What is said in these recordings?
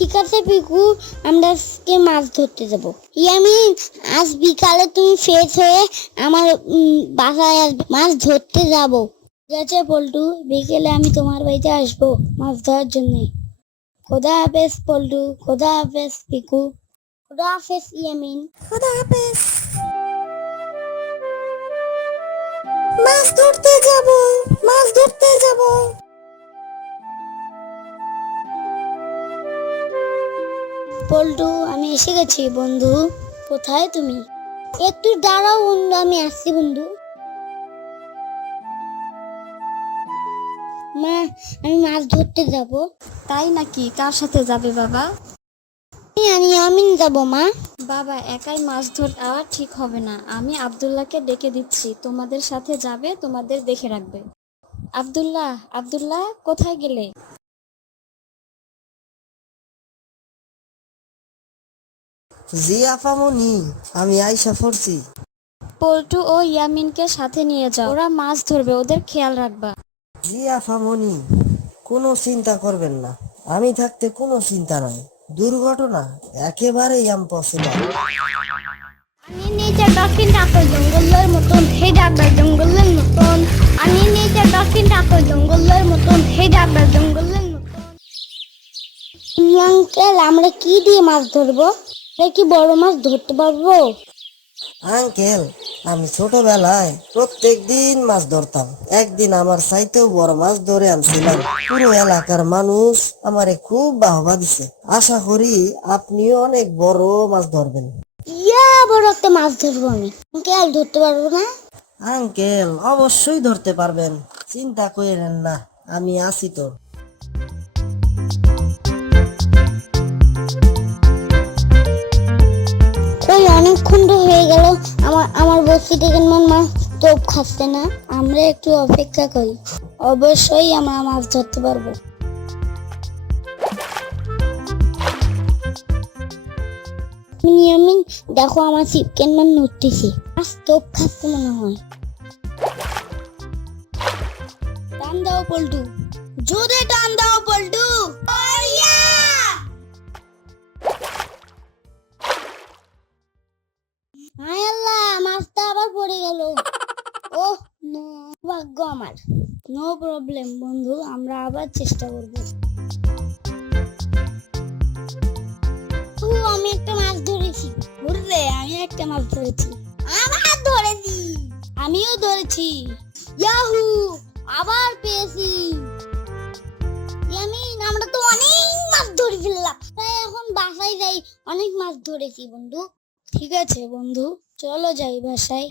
ঠিক আছে পিকু, আমরা আজকে মাছ ধরতে যাব। ইয়ামিন, আজ বিকালে তুমি ফ্রেশ হয়ে আমার বাসায় আসবে, মাছ ধরতে যাব। ঠিক আছে পল্টু, বিকেলে আমি তোমার বাড়িতে আসবো মাছ ধরার জন্য। খোদা হাফেজ পল্টু, খোদা হাফেজ পিকু, খোদা হাফেজ ইয়ামিন। খোদা হাফেজ। মাছ ধরতে যাব, মাছ ধরতে যাব। পল্টু, আমি এসে গেছি বন্ধু। কোথায় তুমি? একটু দাঁড়াও বন্ধু, আমি আসছি বন্ধু। মা, আমি মাছ ধরতে যাব। তাই নাকি? কার সাথে যাবে বাবা? আমি ইয়ামিন যাব মা। বাবা, একাই মাছ ধরতে যাওয়া ঠিক হবে না। আমি আব্দুল্লাহকে ডেকে দিচ্ছি, তোমাদের সাথে যাবে, তোমাদের দেখে রাখবে। আব্দুল্লাহ, আব্দুল্লাহ, কোথায় গেলে? জি আপামনি, আমি আইসা পড়ছি। পল্টু ও ইয়ামিনকে সাথে নিয়ে যাও, ওরা মাছ ধরবে, ওদের খেয়াল রাখবা। জি আপামনি, কোনো চিন্তা করবেন না, আমি থাকতে কোনো চিন্তা নাই। দুর্ঘটনা একেবারেই ইম্পসিবল। আমি নিচে ডলফিনটা তো জঙ্গলের মতন, হে ডাকবে জঙ্গলের মতন। আমি নিচে ডলফিনটা তো জঙ্গলের মতন, হে ডাকবে জঙ্গলের মতন। আঙ্কেল, আমরা কি দিয়ে মাছ ধরবো? কি বড় মাছ ধরতে পারবো? আঙ্কেল, আমি ছোটবেলায় প্রত্যেক দিন মাছ ধরতাম। একদিন আমার চাইতেও বড় মাছ ধরে আনছিলাম। পুরো এলাকার মানুষ আমারে খুব বাহবা দিছে। আশা করি আপনিও অনেক বড় মাছ ধরবেন। বড় একটা মাছ ধরবো আমি। আঙ্কেল, ধরতে পারবো না? আঙ্কেল, অবশ্যই ধরতে পারবেন, চিন্তা করেন না, আমি আছি তো। ওই অনেকক্ষণ তো হয়ে গেল, আমার বস্তিতে কেমন মাছ টোপ খাচ্ছে না। আমরা একটু অপেক্ষা করি, অবশ্যই আমরা মাছ ধরতে পারবো। ইয়ামিন, দেখো আমার চিপকেন মান নড়তেছে, মাছ টোপ খাচ্ছে মনে হয়। টান দাও পল্টু, জোরে টান দাও পল্টু। হায় আল্লাহ, মাছটা আবার পড়ে গেল। ওহ নো, ভাগ্য আমার। নো প্রবলেম বন্ধু, আমরা আবার চেষ্টা করব। আমি একটা মাছ ধরেছি। বুঝলে, আমি একটা মাছ ধরেছি। আবার ধরেছি। আমিও ধরেছি। ইয়াহু, আবার পেয়েছি। ইয়ামিন, আমরা তো অনেক মাছ ধরে ফেললাম। তাই এখন বাসায় যাই, অনেক মাছ ধরেছি বন্ধু। ঠিক আছে বন্ধু, চলো যাই বাসায়।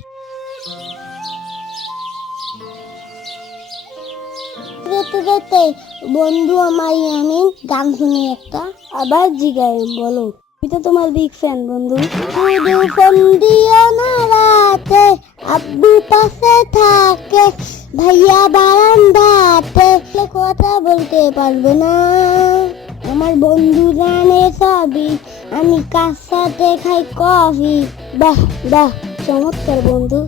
বন্ধু আমার ইয়ামিন গান শুনি একটা, আবার জিগাই বলো। আমি তো তোমার বিগ ফ্যান বন্ধু। শুধু ফোন দিও না রাতে, আব্বু পাশে থাকে, ভাইয়া বারান্দাতে, কথা বলতে পারবে না। আমার বন্ধু জানে সবই, আমি কার সাথে খাই কফি। বাহ বাহ, চমৎকার বন্ধু।